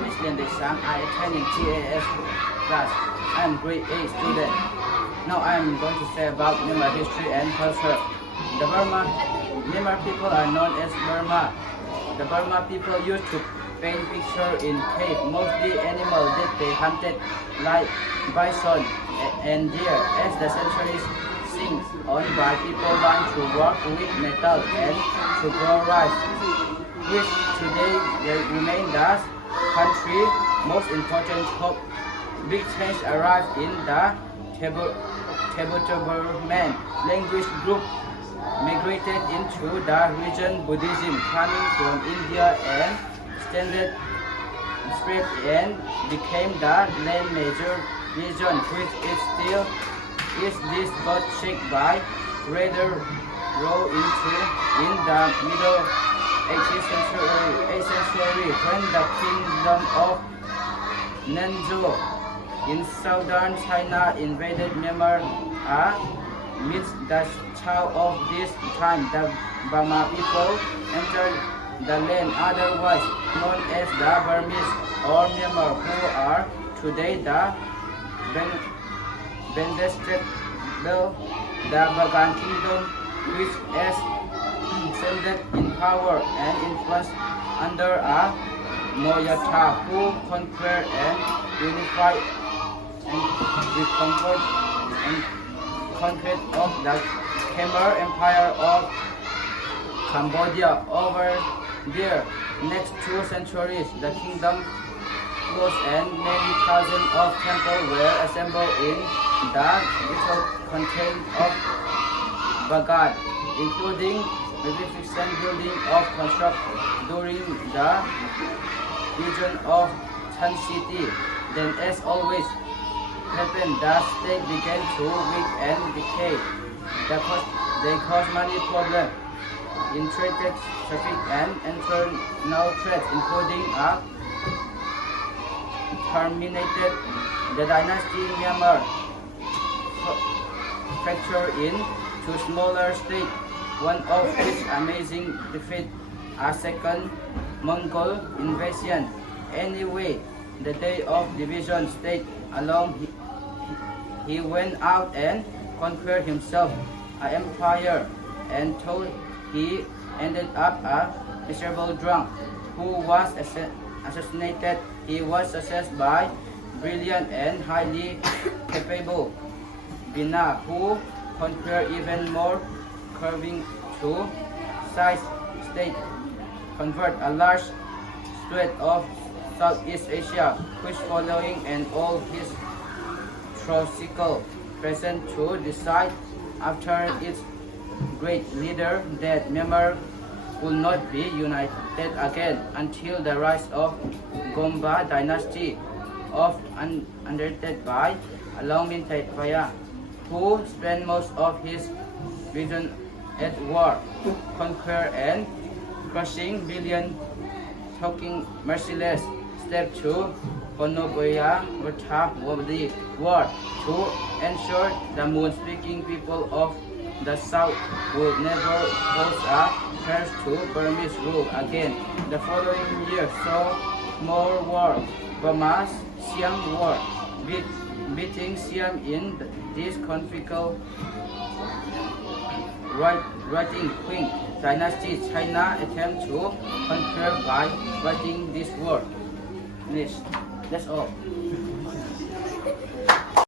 name is Lian. I attending TAS class. I am grade 8 student. Now I am going to say about Myanmar history and culture. The Myanmar people are known as Burma. The Burma people used to paint pictures in cave, mostly animals that they hunted like bison and deer. As the centuries sinks on by, people learn to work with metal and to grow rice, which today remain the country's most important crop. Big change arrived in the Tibetan language group migrated into the region. Buddhism coming from India and extended spread and became the land major religion, which is still is this but shaped by rather row in the middle 18th century when the kingdom of Nanzhou in southern China invaded Myanmar. Amidst the child of this time, the Burma people entered the land otherwise known as the Burmese or Myanmar, who are today the Bendestable, the Bagan kingdom, which has ascended in power and influence under a Moyata, who conquered and unified and reconquered and conquered of the Khmer Empire of Cambodia. Over their next 2 centuries, the kingdom closed and many thousands of temples were assembled in the little content of Bagad, including magnificent building of construction during the region of Chan City. Then, as always happened, the state began to weak and decay. They caused many problems in trade, traffic, and internal threats, including a terminated the dynasty Myanmar, fractured into smaller states, one of which amazing defeat a second Mongol invasion. Anyway, the day of division state alone, he went out and conquered himself an empire, and told he ended up a miserable drunk who was assassinated. He was succeeded by brilliant and highly capable Bina, who conquered even more curving to size state, convert a large swath of Southeast Asia, which following and all his tropical present to decide after its great leader that Myanmar would not be united again until the rise of Gomba dynasty of undertaken by Alamin Taipaya, who spent most of his vision at war, conquer and crushing billion, talking merciless step to Konobuya the war to ensure the moon-speaking people of the south would never pose a threat to Burmese rule again. The following year saw more war, Burma's Siam War, beating Siam in this conflict. Writing Qing dynasty China attempt to conquer by fighting this war. That's all.